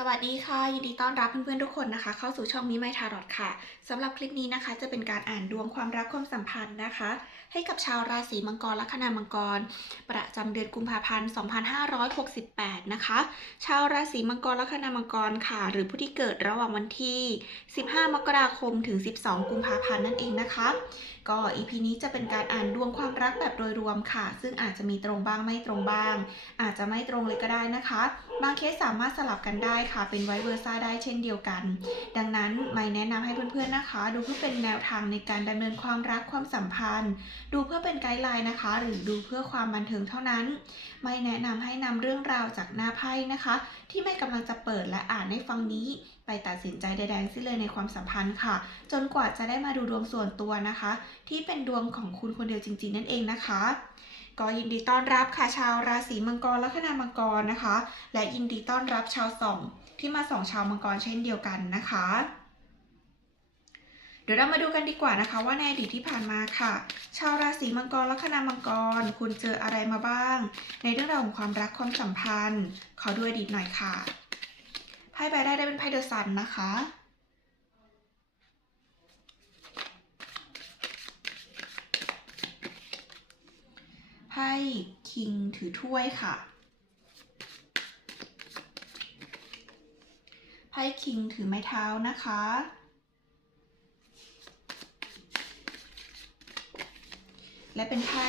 สวัสดีค่ะ ยินดีต้อนรับเพื่อนๆทุกคนนะคะ เข้าสู่ช่องมิไมทารอดค่ะสำหรับคลิปนี้นะคะ จะเป็นการอ่านดวงความรักความสัมพันธ์นะคะ ให้กับชาวราศีมังกรลัคนามังกร ประจำเดือนกุมภาพันธ์2568 นะคะ ชาวราศีมังกรลัคนามังกรค่ะ หรือผู้ที่เกิดระหว่างวันที่ 15 มกราคมถึง 12 กุมภาพันธ์นั่นเองนะคะ ก็ EP นี้จะเป็นการอ่านดวงความรักแบบโดยรวมค่ะ ซึ่งอาจจะมีตรงบ้างไม่ตรงบ้าง อาจจะไม่ตรงเลยก็ได้นะคะ บางเคสสามารถสลับกันได้ค่ะ เป็นไวเวอร์ซ่าได้เช่นเดียวกัน ดังนั้นไม่แนะนำให้เพื่อนๆนะคะ ดูเพื่อเป็นแนวทางในการดำเนินความรักความสัมพันธ์ ดูเพื่อเป็นไกด์ไลน์นะคะ หรือดูเพื่อความบันเทิงเท่านั้น ไม่แนะนำให้นำเรื่องราวจากหน้าไพ่นะคะ ที่ไม่กำลังจะเปิดและอ่านให้ฟังนี้ไปตัดสินใจใดๆสิ้นเลยในความสัมพันธ์ค่ะ จนกว่าจะได้มาดูดวงส่วนตัวนะคะ ที่เป็นดวงของคุณคนเดียวจริง ๆ นั่นเองนะคะ ก็ยินดีต้อนรับค่ะชาวราศีมังกรและคนามังกรนะคะ และยินดีต้อนรับชาวส่องที่มาส่องชาวมังกรเช่นเดียวกันนะคะ เดี๋ยวเรามาดูกันดีกว่านะคะว่าในอดีตที่ผ่านมาค่ะ ชาวราศีมังกรและคนามังกร คุณเจออะไรมาบ้าง ในเรื่องราวของความรักความสัมพันธ์ ขอดูอดีตหน่อยค่ะไพ่ใบแรกได้เป็นไพ่เดอะซันนะคะ ไพ่คิงถือถ้วยค่ะ ไพ่คิงถือไม้เท้านะคะ และเป็นไพ่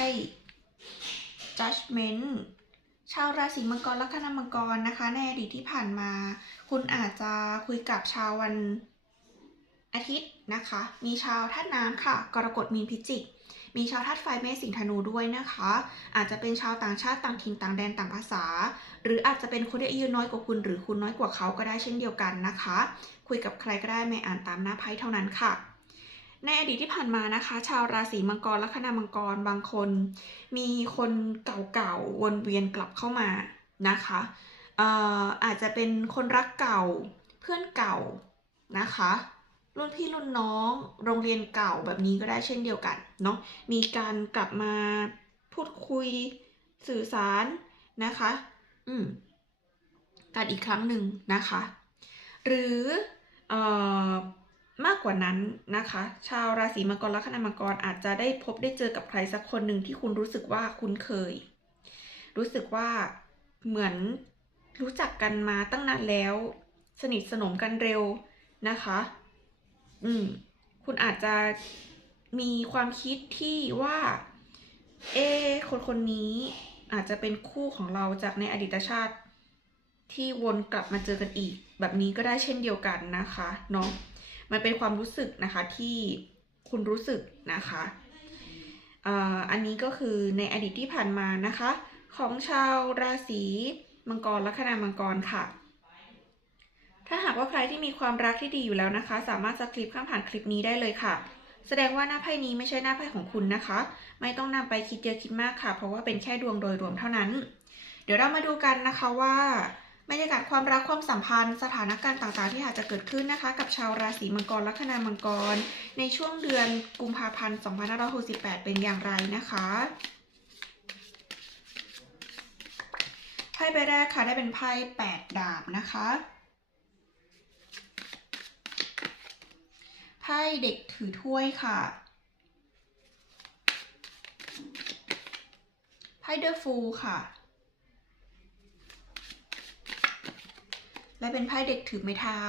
judgment ชาวราศีมังกรลัคนามังกรนะคะ ในอดีตที่ผ่านมา คุณอาจจะคุยกับชาววัน อาทิตย์นะคะ มีชาวธาตุน้ำค่ะ กรกฎมีนพิจิก มีชาวธาตุไฟเมษสิงธนูด้วยนะคะ อาจจะเป็นชาวต่างชาติต่างถิ่นต่างแดนต่างภาษา หรืออาจจะเป็นคนที่อายุน้อยกว่าคุณ หรือคุณน้อยกว่าเขาก็ได้เช่นเดียวกันนะคะ คุยกับใครก็ได้ไม่อ่านตามหน้าไพ่เท่านั้นค่ะในอดีตที่ผ่านมานะคะ ชาวราศีมังกรและคณามังกรบางคน มีคนเก่าๆวนเวียนกลับเข้ามานะคะอออาจจะเป็นคนรักเก่าเพื่อนเก่านะคะ รุ่นพี่รุ่นน้องโรงเรียนเก่าแบบนี้ก็ได้เช่นเดียวกันเนาะมีการกลับมาพูดคุยสื่อสารนะคะ อืมกันอีกครั้งหนึ่งนะคะ หรือเอ่อมากกว่านั้นนะคะ ชาวราศีมังกรและคณามังกรอาจจะได้พบได้เจอกับใครสักคนหนึ่งที่คุณรู้สึกว่าคุ้นเคย รู้สึกว่าเหมือนรู้จักกันมาตั้งนานแล้ว สนิทสนมกันเร็วนะคะ อืม คุณอาจจะมีความคิดที่ว่า เอ คนคนนี้อาจจะเป็นคู่ของเราจากในอดีตชาติ ที่วนกลับมาเจอกันอีก แบบนี้ก็ได้เช่นเดียวกันนะคะเนาะมันเป็นความรู้สึกนะคะที่คุณรู้สึกนะคะอันนี้ก็คือในอดีตที่ผ่านมานะคะ ของชาวราศีมังกรและคณามังกรค่ะ ถ้าหากว่าใครที่มีความรักที่ดีอยู่แล้วนะคะ สามารถสคริปข้ามผ่านคลิปนี้ได้เลยค่ะ แสดงว่าหน้าไพ่นี้ไม่ใช่หน้าไพ่ของคุณนะคะ ไม่ต้องนำไปคิดเยอะคิดมากค่ะ เพราะว่าเป็นแค่ดวงโดยรวมเท่านั้น เดี๋ยวเรามาดูกันนะคะว่าบรรยากาศความรักความสัมพันธ์ สถานการณ์ต่างๆ ที่อาจจะเกิดขึ้นนะคะ กับชาวราศีมังกรลัคนามังกร ในช่วงเดือนกุมภาพันธ์ 2568 เป็นอย่างไรนะคะไพ่ใบแรกค่ะได้เป็นไพ่8ดาบนะคะ ไพ่เด็กถือถ้วยค่ะไพ่เดอะฟูลค่ะ และเป็นไพ่เด็กถือไม้เท้า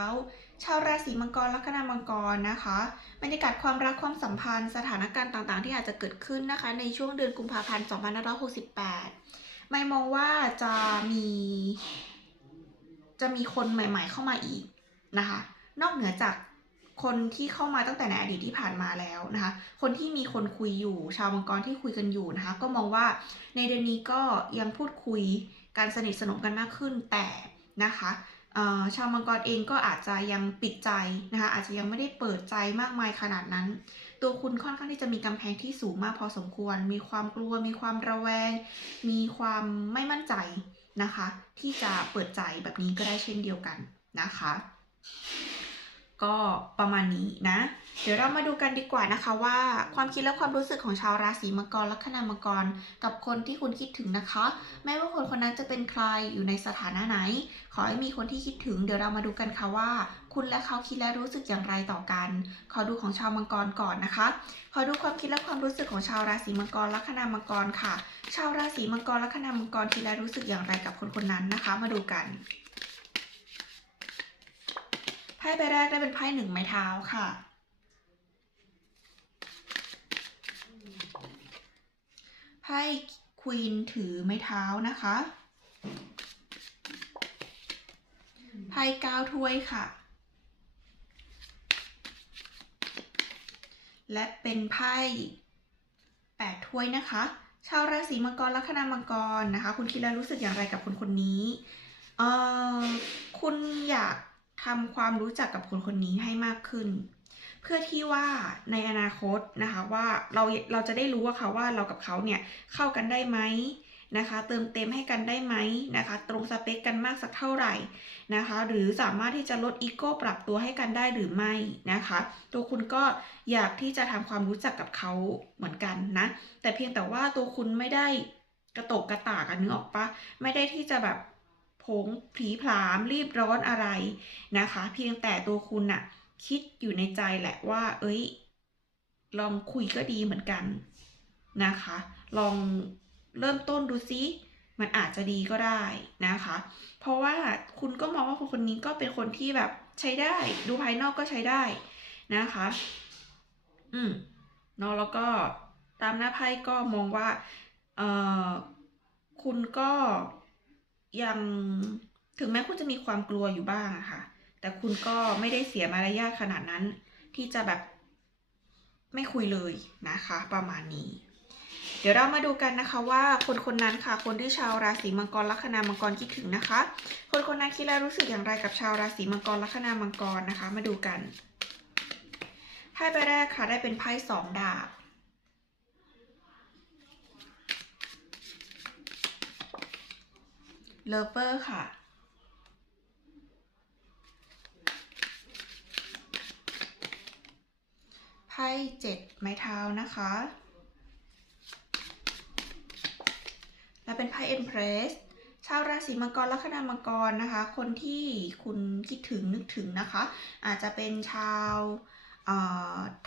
ชาวราศีมังกรลัคนามังกรนะคะ บรรยากาศความรักความสัมพันธ์ สถานการณ์ต่างๆ ที่อาจจะเกิดขึ้นนะคะ ในช่วงเดือนกุมภาพันธ์ 2568 ไม่มองว่าจะมี จะมีคนใหม่ ๆ เข้ามาอีกนะคะ นอกเหนือจาก คนที่เข้ามาตั้งแต่ในอดีตที่ผ่านมาแล้วนะคะ คนที่มีคนคุยอยู่ ชาวมังกรที่คุยกันอยู่นะคะ ก็มองว่าในเดือนนี้ก็ยังพูดคุยการสนิทสนมกันมากขึ้นแต่นะคะชาวมังกรเองก็อาจจะยังปิดใจนะคะอาจจะยังไม่ได้เปิดใจมากมายขนาดนั้น ตัวคุณค่อนข้างที่จะมีกำแพงที่สูงมากพอสมควร มีความกลัว มีความระแวง มีความไม่มั่นใจนะคะ ที่จะเปิดใจแบบนี้ก็ได้เช่นเดียวกันนะคะ ก็ประมาณนี้นะ เดี๋ยวเรามาดูกันดีกว่านะคะว่าความคิดและความรู้สึกของชาวราศีมังกรลัคนามังกร กับคนที่คุณคิดถึงนะคะไม่ว่าคนคนนั้นจะเป็นใครอยู่ในสถานะไหน ขอให้มีคนที่คิดถึง เดี๋ยวเรามาดูกันค่ะว่า คุณและเขาคิดและรู้สึกอย่างไรต่อกัน ขอดูของชาวมังกรก่อนนะคะ ขอดูความคิดและความรู้สึกของชาวราศีมังกรลัคนามังกรค่ะ ชาวราศีมังกรลัคนามังกรคิดและรู้สึกอย่างไรกับคนคนนั้นนะคะ มาดูกัน ไพ่ใบแรกได้เป็นไพ่หนึ่งไม้เท้าค่ะ ไพ่ควีนถือไม้เท้านะคะ ไพ่เก้าถ้วยค่ะ และเป็นไพ่แปดถ้วยนะคะ ชาวราศีมังกรลัคนามังกรนะคะ คุณคิดแล้วรู้สึกอย่างไรกับคนคนนี้ เอ่อ คุณอยาก ทำความรู้จักกับคนคนนี้ให้มากขึ้น เพื่อที่ว่าในอนาคตนะคะว่าเราเราจะได้รู้ว่าค่ะว่าเรากับเขาเนี่ยเข้ากันได้ไหมนะคะ เติมเต็มให้กันได้ไหมนะคะ ตรงสเปคกันมากสักเท่าไหร่นะคะ หรือสามารถที่จะลดอีโก้ปรับตัวให้กันได้หรือไม่นะคะ ตัวคุณก็อยากที่จะทำความรู้จักกับเขาเหมือนกันนะ แต่เพียงแต่ว่าตัวคุณไม่ได้กระตกกระตากกันนึกออกปะไม่ได้ที่จะแบบ งผีผลามรีบร้อนอะไรนะคะ เพียงแต่ตัวคุณน่ะคิดอยู่ในใจแหละว่า เอ้ย ลองคุยก็ดีเหมือนกันนะคะ ลองเริ่มต้นดูซิมันอาจจะดีก็ได้นะคะ เพราะว่าคุณก็มองว่าคนคนนี้ก็เป็นคนที่แบบใช้ได้ ดูภายนอกก็ใช้ได้นะคะ อืมเนาะแล้วก็ตามหน้าไพ่ก็มองว่า เอ่อ คุณก็ ยังถึงแม้คุณจะมีความกลัวอยู่บ้างอะค่ะ แต่คุณก็ไม่ได้เสียมารยาทขนาดนั้น ที่จะแบบไม่คุยเลยนะคะ ประมาณนี้ เดี๋ยวเรามาดูกันนะคะว่าคนคนนั้นค่ะ คนที่ชาวราศีมังกรลัคนามังกรคิดถึงนะคะ คนคนนั้นคิดและรู้สึกอย่างไรกับชาวราศีมังกรลัคนามังกรนะคะ มาดูกันไพ่ใบแรกค่ะได้เป็นไพ่สองดาบ เลเวอร์ค่ะ ไพ่เจ็ดไม้เท้านะคะ และเป็นไพ่เอ็นเพรสชาวราศีมังกรลัคนามังกรนะคะ คนที่คุณคิดถึงนึกถึงนะคะ อาจจะเป็นชาว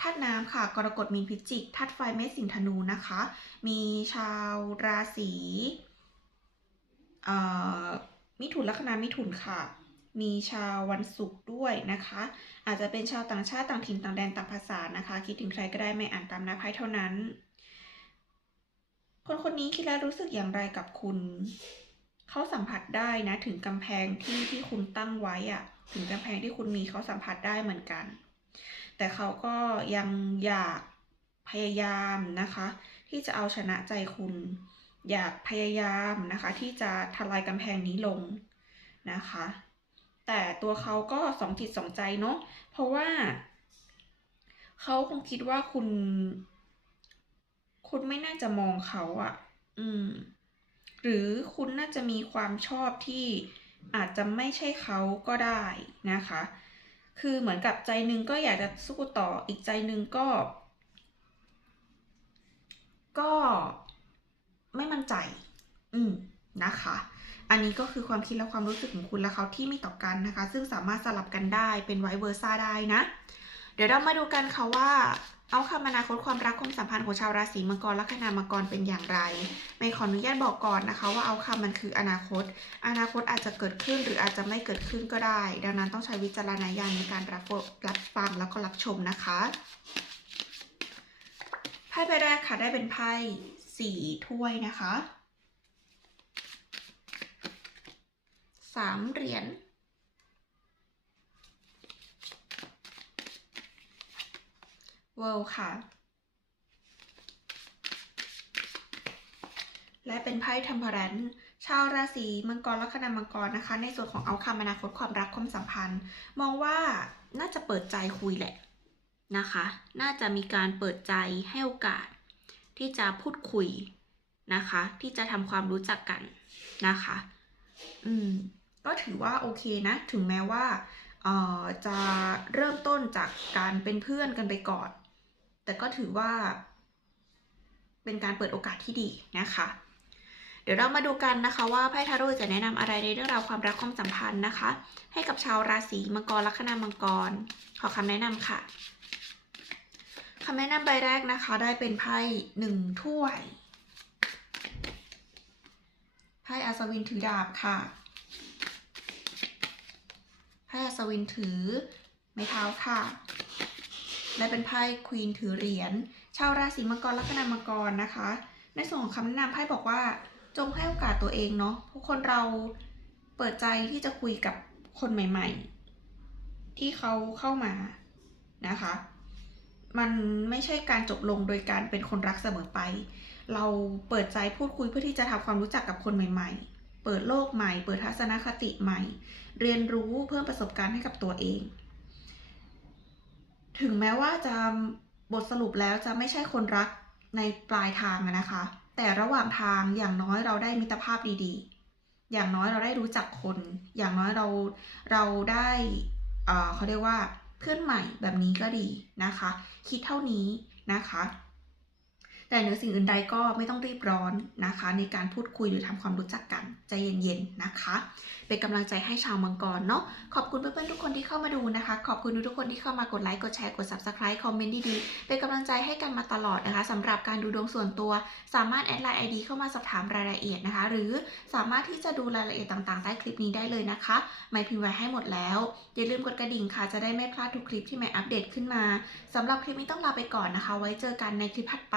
ธาตุน้ำค่ะกรกฎมีนพิจิกธาตุไฟเมษสิงธนูนะคะ มีชาวราศี มิถุนลัคนามิถุนค่ะ มีชาววันศุกร์ด้วยนะคะ อาจจะเป็นชาวต่างชาติต่างถิ่นต่างแดนต่างภาษานะคะ คิดถึงใครก็ได้ไม่อ่านตามหน้าไพ่เท่านั้น คนคนนี้คิดแล้วรู้สึกอย่างไรกับคุณ เขาสัมผัสได้นะถึงกำแพงที่ที่คุณตั้งไว้อะถึงกำแพงที่คุณมีเขาสัมผัสได้เหมือนกัน แต่เขาก็ยังอยากพยายามนะคะ ที่จะเอาชนะใจคุณ อยากพยายามนะคะ ที่จะทลายกำแพงนี้ลงนะคะ แต่ตัวเขาก็สองจิตสองใจเนาะเพราะว่าเขาคงคิดว่าคุณ คุณไม่น่าจะมองเขาอะ่ะ อืม หรือคุณน่าจะมีความชอบที่อาจจะไม่ใช่เขาก็ได้นะคะ คือเหมือนกับใจหนึ่งก็อยากจะสู้ต่ออีกใจหนึ่งก็ ก็ ไม่มั่นใจ อืมนะคะ อันนี้ก็คือความคิดและความรู้สึกของคุณและเขาที่มีต่อกันนะคะ ซึ่งสามารถสลับกันได้เป็นไวเวอร์ซ่าได้นะ เดี๋ยวเรามาดูกันค่ะว่า เอาคำอนาคตความรักความสัมพันธ์ของชาวราศีมังกรลัคนามังกรเป็นอย่างไร ไม่ขออนุญาตบอกก่อนนะคะ ว่าเอาคำมันคืออนาคต อนาคตอาจจะเกิดขึ้นหรืออาจจะไม่เกิดขึ้นก็ได้ ดังนั้นต้องใช้วิจารณญาณในการรับรับฟังแล้วก็รับชมนะคะไพ่ใบแรกค่ะได้เป็นไพ่ สี่ถ้วยนะคะสามเหรียญเวิลค่ะ และเป็นไพ่ทัมเพอรันชาวราศีมังกรลัคนามังกรนะคะ ในส่วนของเอาคำอนาคตความรักความสัมพันธ์ มองว่าน่าจะเปิดใจคุยแหละนะคะ น่าจะมีการเปิดใจให้โอกาส ที่จะพูดคุยนะคะ ที่จะทำความรู้จักกันนะคะ อืม ก็ถือว่าโอเคนะ ถึงแม้ว่าเอ่อจะเริ่มต้นจากการเป็นเพื่อนกันไปก่อน แต่ก็ถือว่า เป็นการเปิดโอกาสที่ดีนะคะ เดี๋ยวเรามาดูกันนะคะว่าไพ่ทาโร่จะแนะนำอะไรในเรื่องราวความรักความสัมพันธ์นะคะ ให้กับชาวราศีมังกรลัคนามังกร ขอคำแนะนำค่ะ คำแนะนำใบแรกนะคะ ได้เป็นไพ่หนึ่งถ้วย ไพ่อัศวินถือดาบค่ะ ไพ่อัศวินถือไม้เท้าค่ะ และเป็นไพ่ควีนถือเหรียญ ชาวราศีมังกรลัคนามังกรนะคะ ในส่วนของคำแนะนำไพ่บอกว่า จงให้โอกาสตัวเองเนาะ ทุกคนเราเปิดใจที่จะคุยกับคนใหม่ ๆ ที่เขาเข้ามานะคะ มันไม่ใช่การจบลงโดยการเป็นคนรักเสมอไป เราเปิดใจพูดคุยเพื่อที่จะทำความรู้จักกับคนใหม่ ๆ เปิดโลกใหม่ เปิดทัศนคติใหม่ เรียนรู้เพิ่มประสบการณ์ให้กับตัวเอง ถึงแม้ว่าจะบทสรุปแล้วจะไม่ใช่คนรักในปลายทางนะคะ แต่ระหว่างทางอย่างน้อยเราได้มิตรภาพดีๆ อย่างน้อยเราได้รู้จักคน อย่างน้อยเราเราได้เขาเรียกว่า เพื่อนใหม่แบบนี้ก็ดีนะคะ คิดเท่านี้นะคะ แต่เหนือสิ่งอื่นใดก็ไม่ต้องรีบร้อนนะคะ ในการพูดคุยหรือทำความรู้จักกันใจเย็นๆนะคะ เป็นกำลังใจให้ชาวมังกรเนาะขอบคุณเพื่อนๆทุกคนที่เข้ามาดูนะคะ ขอบคุณทุกคนที่เข้ามากดไลค์กดแชร์กด subscribe คอมเมนต์ดีๆเป็นกำลังใจให้กันมาตลอดนะคะสำหรับการดูดวงส่วนตัว สามารถแอดไลน์ ID เข้ามาสอบถามรายละเอียดนะคะ หรือสามารถที่จะดูรายละเอียดต่างๆใต้คลิปนี้ได้เลยนะคะไม่พิมพ์ไว้ให้หมดแล้วอย่าลืมกดกระดิ่งค่ะจะได้ไม่พลาดทุกคลิปที่ไม่อัปเดตขึ้นมาสำหรับคลิปนี้ต้องลาไปก่อนนะคะ ไว้เจอกันในคลิปถัดไป